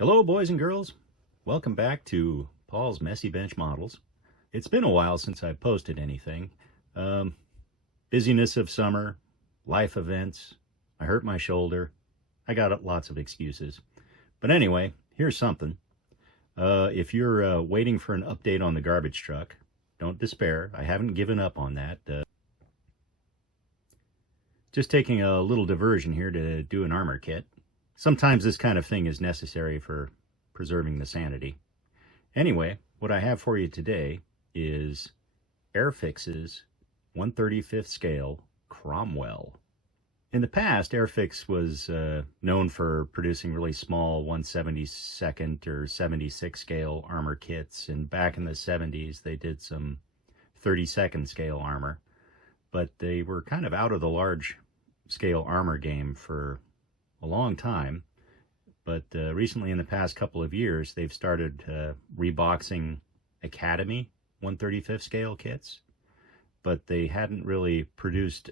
Hello, boys and girls. Welcome back to Paul's Messy Bench Models. It's been a while since I posted anything. Busyness of summer, life events, I hurt my shoulder. I got lots of excuses. But anyway, here's something. If you're waiting for an update on the garbage truck, don't despair. I haven't given up on that. Just taking a little diversion here to do an armor kit. Sometimes this kind of thing is necessary for preserving the sanity. Anyway, what I have for you today is Airfix's 1/35th scale Cromwell. In the past, Airfix was known for producing really small 1/72nd or 76 scale armor kits, and back in the 70s they did some 32nd scale armor, but they were kind of out of the large scale armor game for a long time. But recently, in the past couple of years, they've started reboxing Academy 1/35th scale kits, but they hadn't really produced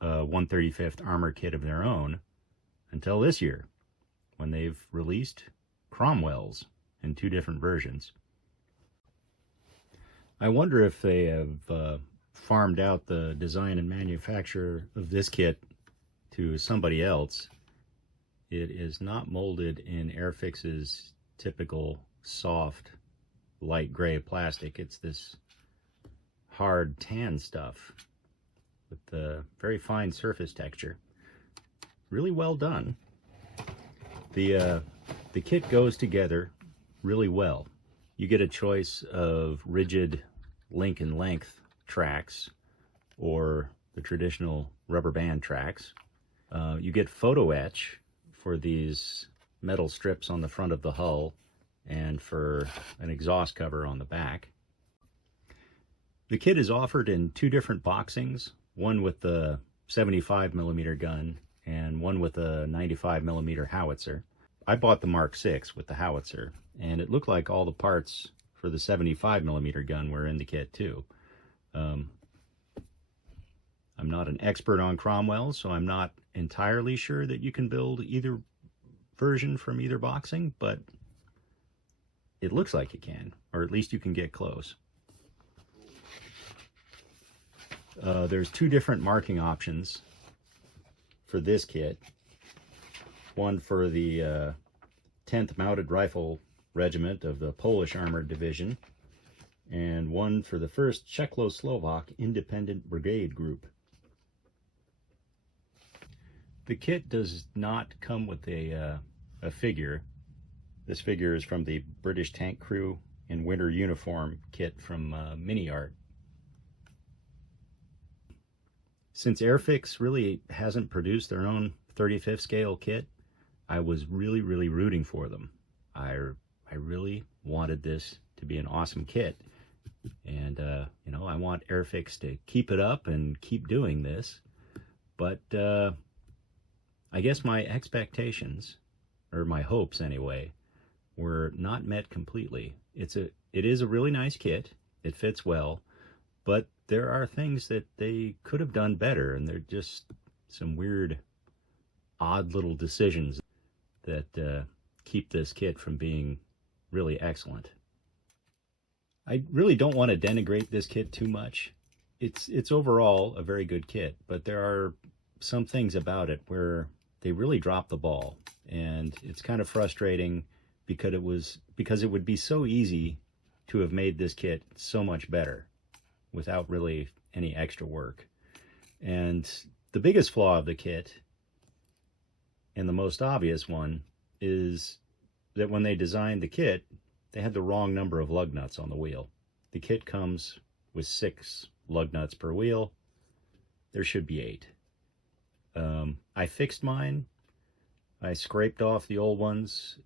a 1/35th armor kit of their own until this year, when they've released Cromwells in 2 different versions. I wonder if they have farmed out the design and manufacture of this kit to somebody else. It is not molded in Airfix's typical soft light gray plastic. It's this hard tan stuff with the very fine surface texture. Really well done. The kit goes together really well. You get a choice of rigid link and length tracks or the traditional rubber band tracks. You get photo etch for these metal strips on the front of the hull and for an exhaust cover on the back. The kit is offered in 2 different boxings, one with the 75mm gun and one with a 95mm howitzer. I bought the Mark VI with the howitzer, and it looked like all the parts for the 75mm gun were in the kit too. I'm not an expert on Cromwell, so I'm not entirely sure that you can build either version from either boxing, but it looks like you can, or at least you can get close. There's 2 different marking options for this kit. One for the 10th Mounted Rifle Regiment of the Polish Armored Division, and one for the 1st Czechoslovak Independent Brigade Group. The kit does not come with a figure. This figure is from the British Tank Crew in Winter Uniform kit from Mini Art. Since Airfix really hasn't produced their own 35th scale kit, I was really rooting for them. I really wanted this to be an awesome kit, and you know, I want Airfix to keep it up and keep doing this, but I guess my expectations, or my hopes anyway, were not met completely. It is a really nice kit. It fits well, but there are things that they could have done better, and they're just some weird, odd little decisions that keep this kit from being really excellent. I really don't want to denigrate this kit too much. It's overall a very good kit, but there are some things about it where they really dropped the ball, and it's kind of frustrating because it would be so easy to have made this kit so much better without really any extra work. And the biggest flaw of the kit, and the most obvious one, is that when they designed the kit, they had the wrong number of lug nuts on the wheel. The kit comes with 6 lug nuts per wheel. There should be 8. I fixed mine. I scraped off the old ones,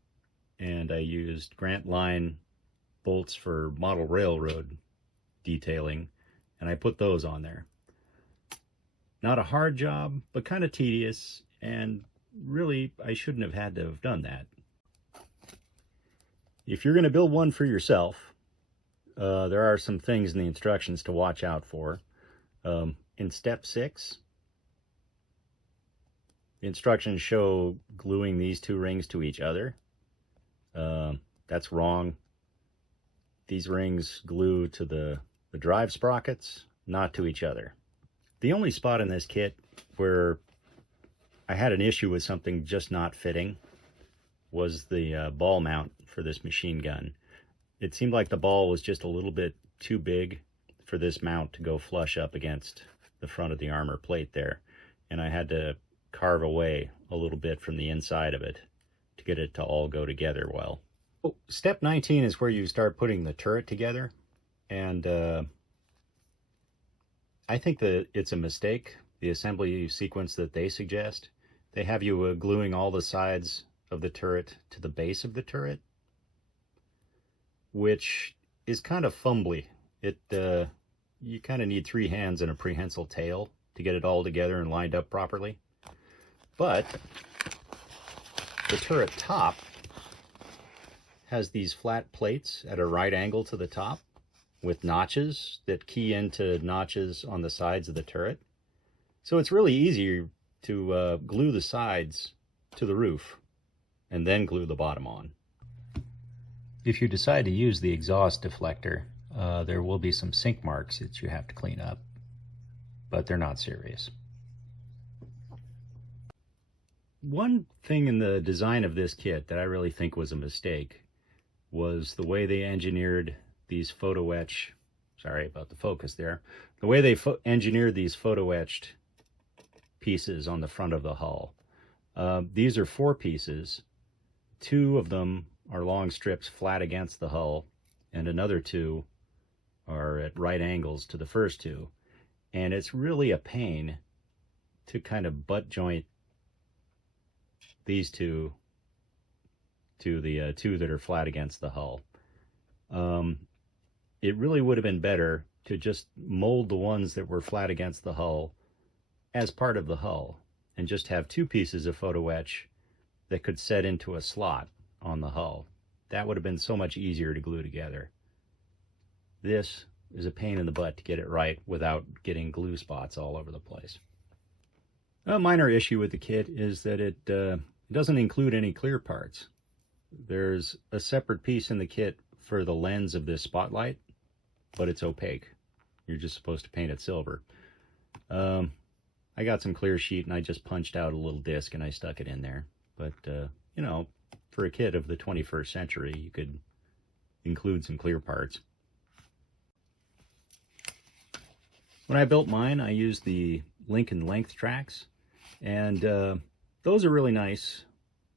and I used Grant Line bolts for model railroad detailing, and I put those on there. Not a hard job, but kind of tedious, and really I shouldn't have had to have done that. If you're going to build one for yourself, there are some things in the instructions to watch out for. In step 6, the instructions show gluing these 2 rings to each other. That's wrong. These rings glue to the drive sprockets, not to each other. The only spot in this kit where I had an issue with something just not fitting was the ball mount for this machine gun. It seemed like the ball was just a little bit too big for this mount to go flush up against the front of the armor plate there, and I had to carve away a little bit from the inside of it to get it to all go together well. Step 19 is where you start putting the turret together, and I think that it's a mistake, the assembly sequence that they suggest. They have you gluing all the sides of the turret to the base of the turret, which is kind of fumbly. You kind of need 3 hands and a prehensile tail to get it all together and lined up properly. But the turret top has these flat plates at a right angle to the top with notches that key into notches on the sides of the turret. So it's really easy to glue the sides to the roof and then glue the bottom on. If you decide to use the exhaust deflector, there will be some sink marks that you have to clean up, but they're not serious. One thing in the design of this kit that I really think was a mistake was the way they engineered these photo etch, sorry about the focus there, the way they engineered these photo etched pieces on the front of the hull. These are 4 pieces. 2 of them are long strips flat against the hull, and another 2 are at right angles to the first 2. And it's really a pain to kind of butt joint these 2 to the 2 that are flat against the hull. It really would have been better to just mold the ones that were flat against the hull as part of the hull and just have 2 pieces of photo etch that could set into a slot on the hull. That would have been so much easier to glue together. This is a pain in the butt to get it right without getting glue spots all over the place. A minor issue with the kit is that it doesn't include any clear parts. There's a separate piece in the kit for the lens of this spotlight, but it's opaque. You're just supposed to paint it silver. I got some clear sheet and I just punched out a little disc and I stuck it in there. But, you know, for a kit of the 21st century, you could include some clear parts. When I built mine, I used the Lincoln length tracks, and those are really nice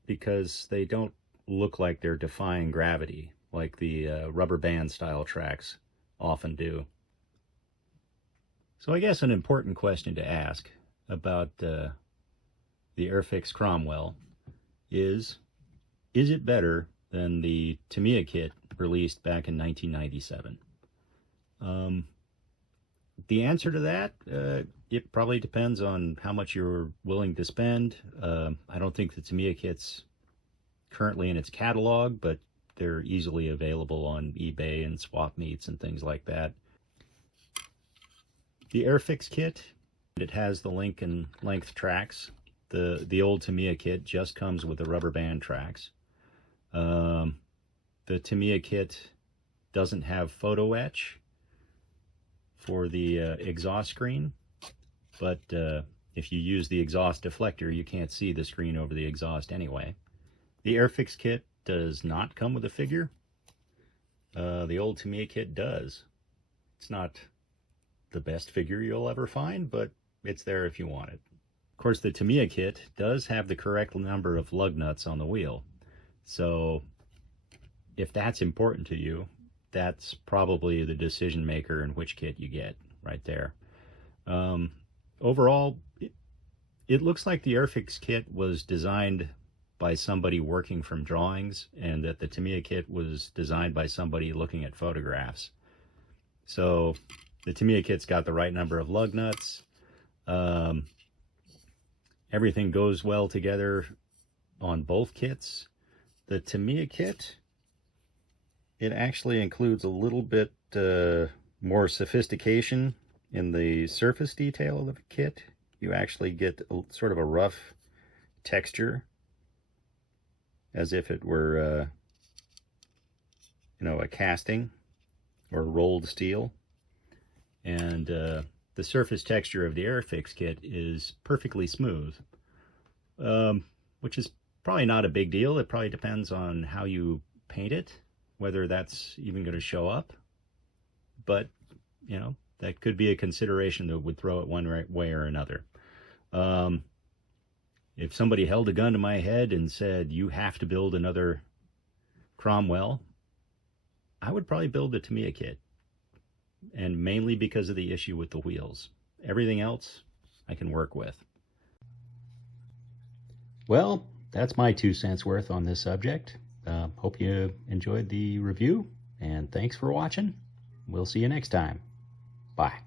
because they don't look like they're defying gravity like the rubber band style tracks often do. So I guess an important question to ask about the Airfix Cromwell is it better than the Tamiya kit released back in 1997? The answer to that, it probably depends on how much you're willing to spend. I don't think the Tamiya kit's currently in its catalog, but they're easily available on eBay and swap meets and things like that. The Airfix kit, it has the Lincoln length tracks. The old Tamiya kit just comes with the rubber band tracks. The Tamiya kit doesn't have photo etch for the exhaust screen, but if you use the exhaust deflector, you can't see the screen over the exhaust anyway. The Airfix kit does not come with a figure. The old Tamiya kit does. It's not the best figure you'll ever find, but it's there if you want it. Of course, the Tamiya kit does have the correct number of lug nuts on the wheel. So if that's important to you, that's probably the decision maker in which kit you get right there. Overall, it looks like the Airfix kit was designed by somebody working from drawings, and that the Tamiya kit was designed by somebody looking at photographs. So the Tamiya kit's got the right number of lug nuts. Everything goes well together on both kits. The Tamiya kit, it actually includes a little bit more sophistication in the surface detail of the kit. You actually get sort of a rough texture, as if it were a casting or rolled steel. And the surface texture of the Airfix kit is perfectly smooth, which is probably not a big deal. It probably depends on how you paint it, whether that's even going to show up. But, that could be a consideration that would throw it one way or another. If somebody held a gun to my head and said, you have to build another Cromwell, I would probably build the Tamiya kit. And mainly because of the issue with the wheels. Everything else I can work with. Well, that's my 2 cents worth on this subject. Hope you enjoyed the review, and thanks for watching. We'll see you next time. Bye.